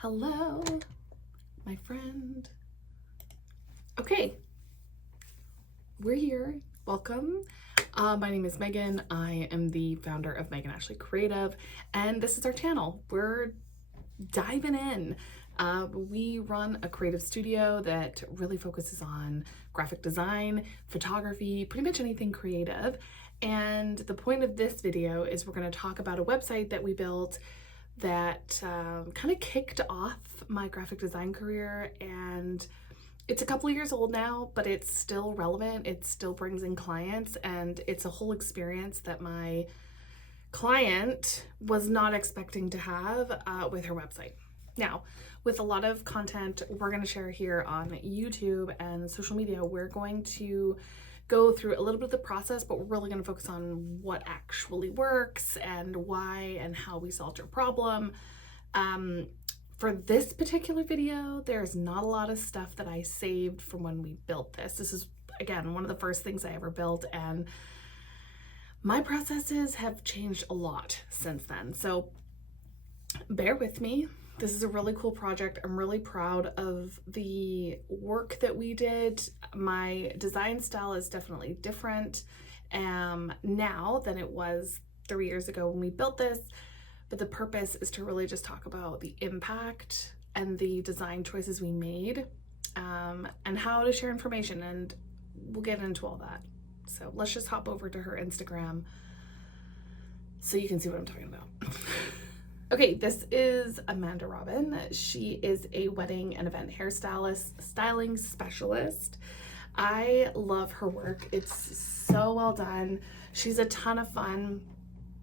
Hello, my friend. Okay, we're here. Welcome. My name is Megan. I am the founder of Megan Ashley Creative, and this is our channel. We're diving in. We run a creative studio that really focuses on graphic design, photography, pretty much anything creative. And the point of this video is we're going to talk about a website that we built that kind of kicked off my graphic design career, and it's a couple of years old now, but it's still relevant. It still brings in clients, and it's a whole experience that my client was not expecting to have with her website. Now, with a lot of content we're going to share here on YouTube and social media, we're going to go through a little bit of the process, but we're really going to focus on what actually works and why and how we solved our problem. For this particular video, there's not a lot of stuff that I saved from when we built this. This is, again, one of the first things I ever built, and my processes have changed a lot since then. So bear with me. This is a really cool project. I'm really proud of the work that we did. My design style is definitely different now than it was 3 years ago when we built this, but the purpose is to really just talk about the impact and the design choices we made, and how to share information, and we'll get into all that. So let's just hop over to her Instagram so you can see what I'm talking about. Okay, this is Amanda Robyn. She is a wedding and event hairstylist, styling specialist. I love her work. It's so well done. She's a ton of fun,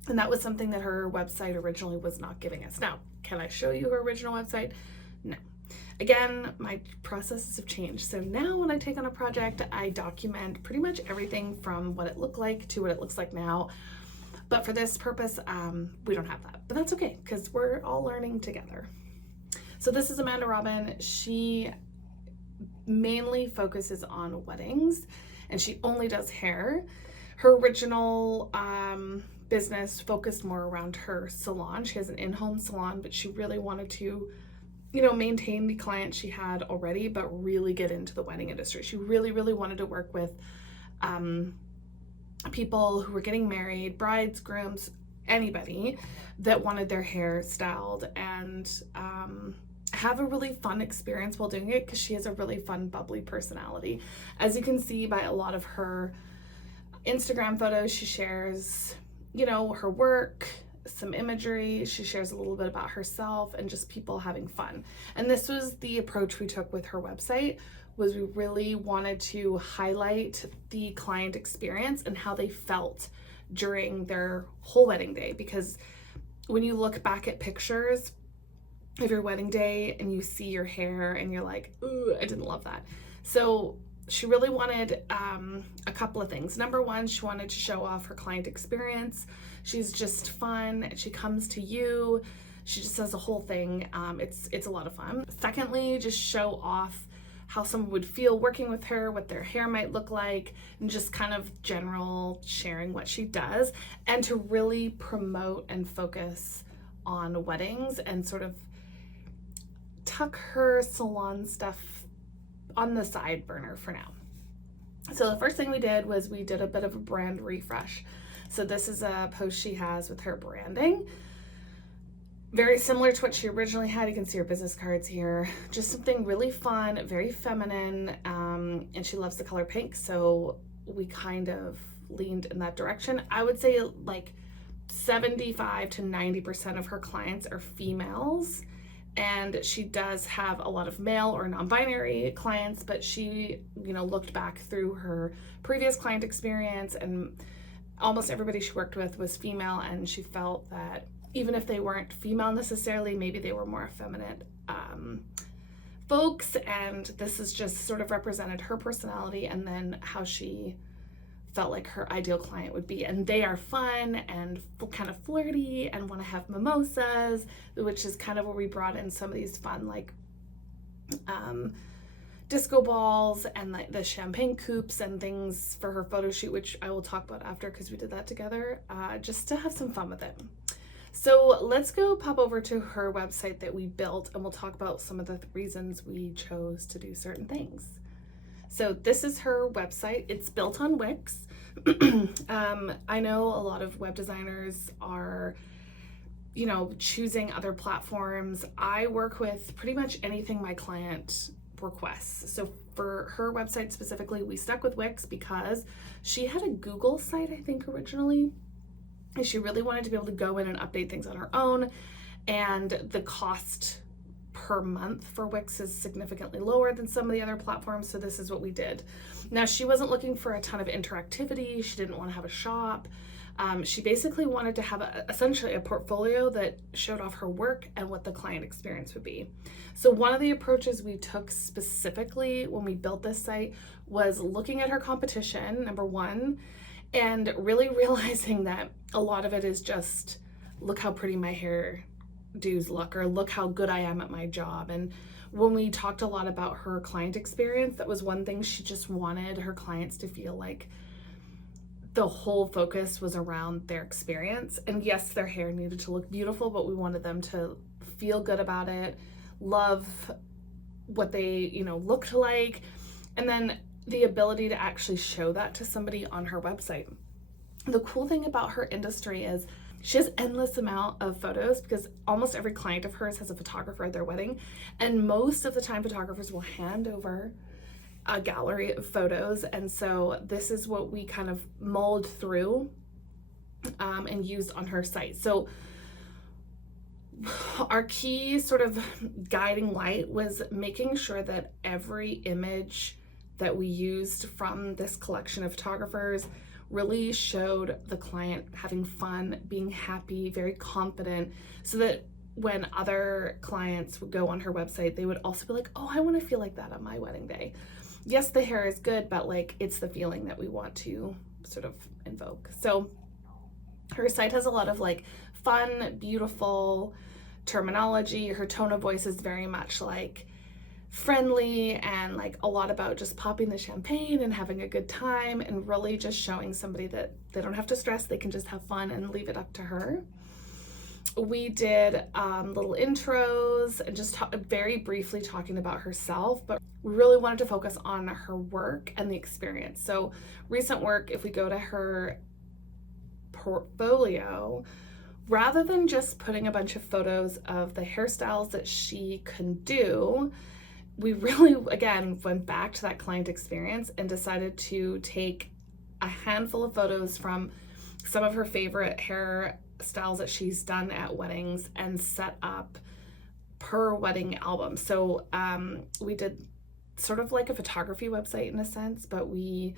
and that was something that her website originally was not giving us. Now, can I show you her original website? No. Again, my processes have changed. So now when I take on a project, I document pretty much everything from what it looked like to what it looks like now. But for this purpose, we don't have that. But that's okay, because we're all learning together. So this is Amanda Robyn. She mainly focuses on weddings, and she only does hair. Her original business focused more around her salon. She has an in-home salon, but she really wanted to, maintain the clients she had already, but really get into the wedding industry. She really, really wanted to work with people who were getting married, brides, grooms, anybody that wanted their hair styled, and have a really fun experience while doing it, because she has a really fun, bubbly personality. As you can see by a lot of her Instagram photos, she shares, her work, some imagery. She shares a little bit about herself and just people having fun. And this was the approach we took with her website, was we really wanted to highlight the client experience and how they felt during their whole wedding day. Because when you look back at pictures of your wedding day and you see your hair and you're like, ooh, I didn't love that. So she really wanted a couple of things. Number one, she wanted to show off her client experience. She's just fun. She comes to you. She just does the whole thing. It's a lot of fun. Secondly, just show off how someone would feel working with her, what their hair might look like, and just kind of general sharing what she does, and to really promote and focus on weddings and sort of tuck her salon stuff on the side burner for now. So the first thing we did was we did a bit of a brand refresh. So this is a post she has with her branding. Very similar to what she originally had. You can see her business cards here. Just something really fun, very feminine, and she loves the color pink, so we kind of leaned in that direction. I would say like 75 to 90% of her clients are females, and she does have a lot of male or non-binary clients, but she, looked back through her previous client experience, and almost everybody she worked with was female, and she felt that even if they weren't female necessarily, maybe they were more effeminate folks, and this is just sort of represented her personality and then how she felt like her ideal client would be. And they are fun and kind of flirty and want to have mimosas, which is kind of where we brought in some of these fun, like disco balls and like the champagne coupes and things for her photo shoot, which I will talk about after because we did that together, just to have some fun with it. So let's go pop over to her website that we built, and we'll talk about some of the reasons we chose to do certain things. So this is her website. It's built on Wix. I know a lot of web designers are, choosing other platforms. I work with pretty much anything my client requests. So for her website specifically, we stuck with Wix because she had a Google site, I think, originally. And she really wanted to be able to go in and update things on her own. And the cost per month for Wix is significantly lower than some of the other platforms, so this is what we did. Now, she wasn't looking for a ton of interactivity. She didn't want to have a shop. She basically wanted to have essentially a portfolio that showed off her work and what the client experience would be. So one of the approaches we took specifically when we built this site was looking at her competition, number one, and really realizing that a lot of it is just, look how pretty my hair do's look, or look how good I am at my job. And when we talked a lot about her client experience, that was one thing. She just wanted her clients to feel like the whole focus was around their experience. And yes, their hair needed to look beautiful, but we wanted them to feel good about it, love what they, looked like, and then the ability to actually show that to somebody on her website. The cool thing about her industry is she has endless amount of photos, because almost every client of hers has a photographer at their wedding, and most of the time photographers will hand over a gallery of photos. And so this is what we kind of mulled through and used on her site. So our key sort of guiding light was making sure that every image that we used from this collection of photographers really showed the client having fun, being happy, very confident, so that when other clients would go on her website, they would also be like, oh, I want to feel like that on my wedding day. Yes, the hair is good, but it's the feeling that we want to sort of invoke. So her site has a lot of fun, beautiful terminology. Her tone of voice is very much friendly and a lot about just popping the champagne and having a good time, and really just showing somebody that they don't have to stress, they can just have fun and leave it up to her. We did little intros and just very briefly talking about herself, but we really wanted to focus on her work and the experience. So recent work, if we go to her portfolio, rather than just putting a bunch of photos of the hairstyles that she can do, we really, again, went back to that client experience and decided to take a handful of photos from some of her favorite hairstyles that she's done at weddings and set up per wedding album. So we did sort of like a photography website in a sense, but we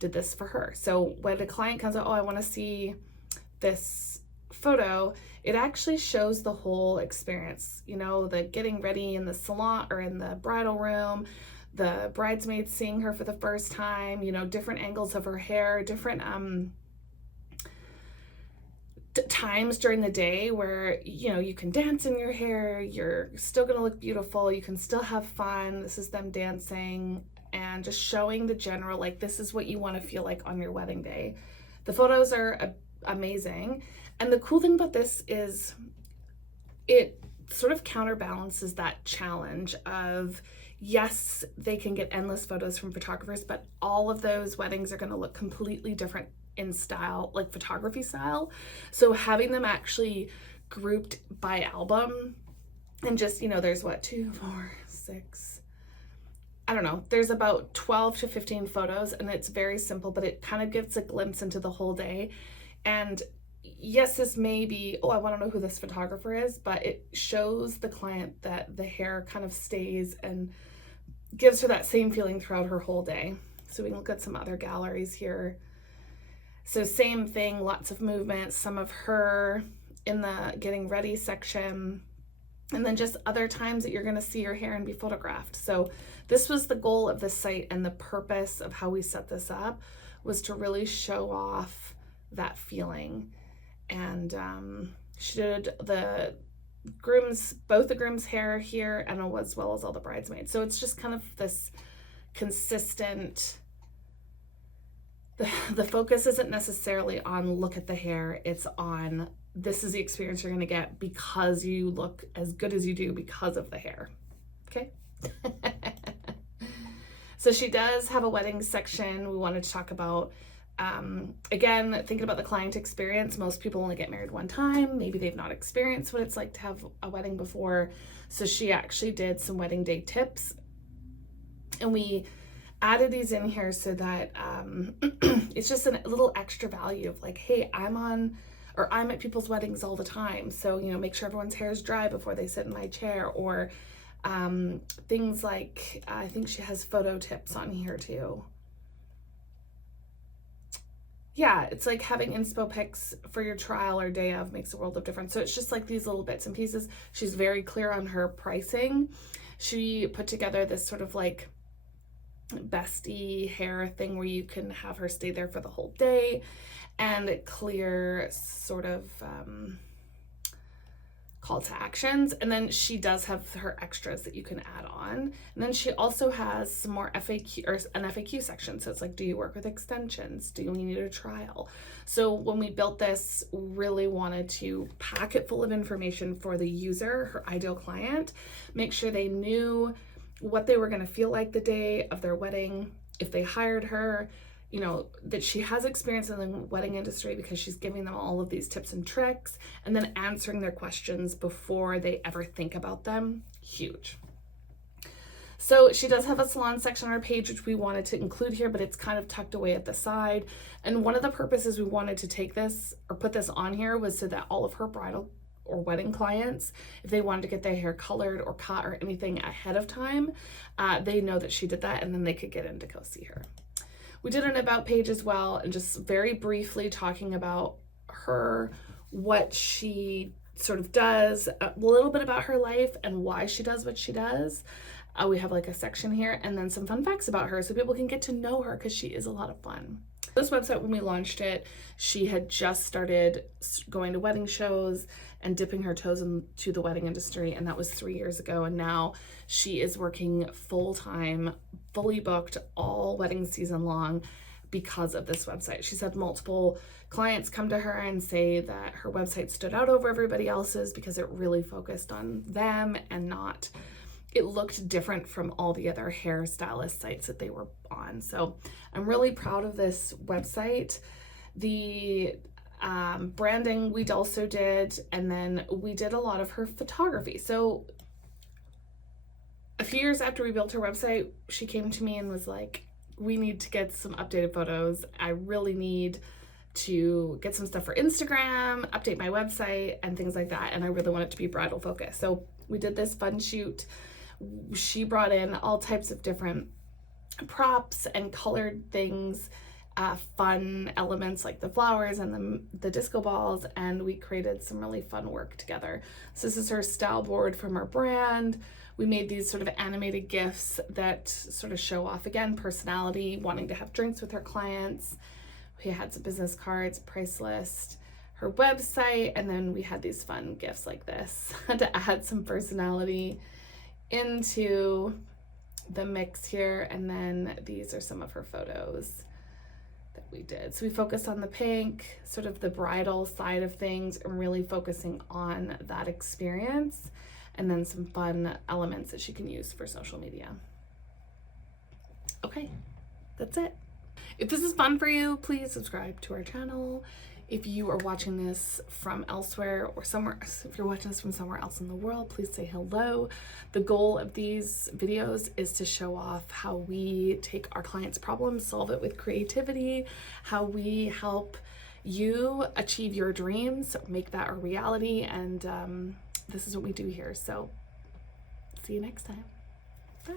did this for her. So when a client comes out, oh, I want to see this photo, it actually shows the whole experience, the getting ready in the salon or in the bridal room, the bridesmaids seeing her for the first time, different angles of her hair, different times during the day where you can dance in your hair, you're still gonna look beautiful, you can still have fun. This is them dancing and just showing the general, this is what you want to feel like on your wedding day. The photos are amazing. And the cool thing about this is it sort of counterbalances that challenge of, yes, they can get endless photos from photographers, but all of those weddings are going to look completely different in style, photography style. So having them actually grouped by album, and just, there's 2, 4, 6, I don't know, there's about 12 to 15 photos, and it's very simple, but it kind of gives a glimpse into the whole day. And yes, this may be, oh, I want to know who this photographer is, but it shows the client that the hair kind of stays and gives her that same feeling throughout her whole day. So we can look at some other galleries here. So same thing, lots of movement, some of her in the getting ready section, and then just other times that you're going to see your hair and be photographed. So this was the goal of the site, and the purpose of how we set this up was to really show off that feeling. And she did the groom's, both the groom's hair here, and as well as all the bridesmaids. So it's just kind of this consistent, the focus isn't necessarily on look at the hair, it's on this is the experience you're going to get because you look as good as you do because of the hair. Okay. So she does have a wedding section. We wanted to talk about, again, thinking about the client experience. Most people only get married one time. Maybe they've not experienced what it's like to have a wedding before. So she actually did some wedding day tips, and we added these in here so that it's just a little extra value of like, hey, I'm at people's weddings all the time. So, you know, make sure everyone's hair is dry before they sit in my chair, or things like, I think she has photo tips on here too. Yeah, it's like having inspo pics for your trial or day of makes a world of difference. So it's just like these little bits and pieces. She's very clear on her pricing. She put together this sort of like bestie hair thing where you can have her stay there for the whole day, and clear sort of call to actions. And then she does have her extras that you can add on. And then she also has some more FAQ, or an FAQ section. So it's like, do you work with extensions? Do you need a trial? So when we built this, really wanted to pack it full of information for the user, her ideal client, make sure they knew what they were going to feel like the day of their wedding. If they hired her, you know, that she has experience in the wedding industry because she's giving them all of these tips and tricks, and then answering their questions before they ever think about them. Huge. So she does have a salon section on her page, which we wanted to include here, but it's kind of tucked away at the side. And one of the purposes we wanted to take this or put this on here was so that all of her bridal or wedding clients, if they wanted to get their hair colored or cut or anything ahead of time, they know that she did that, and then they could get in to go see her. We did an about page as well, and just very briefly talking about her, what she sort of does, a little bit about her life and why she does what she does. We have like a section here, and then some fun facts about her so people can get to know her, because she is a lot of fun. This website, when we launched it, she had just started going to wedding shows and dipping her toes into the wedding industry, and that was 3 years ago. And now she is working full-time, fully booked all wedding season long because of this website. She's had multiple clients come to her and say that her website stood out over everybody else's because it really focused on them, and not, it looked different from all the other hairstylist sites that they were on. So I'm really proud of this website. The branding we also did, and then we did a lot of her photography. So a few years after we built her website, she came to me and was like, we need to get some updated photos. I really need to get some stuff for Instagram, update my website, and things like that. And I really want it to be bridal focused. So we did this fun shoot. She brought in all types of different props and colored things, fun elements like the flowers and the disco balls, and we created some really fun work together. So this is her style board from her brand. We made these sort of animated GIFs that sort of show off, again, personality, wanting to have drinks with her clients. We had some business cards, price list, her website, and then we had these fun GIFs like this to add some personality into the mix here. And then these are some of her photos that we did. So we focused on the pink, sort of the bridal side of things, and really focusing on that experience, and then some fun elements that she can use for social media. Okay, that's it. If this is fun for you, please subscribe to our channel. If you are watching this from elsewhere or somewhere, if you're watching this from somewhere else in the world, please say hello. The goal of these videos is to show off how we take our clients' problems, solve it with creativity, how we help you achieve your dreams, make that a reality, and this is what we do here. So see you next time. Bye.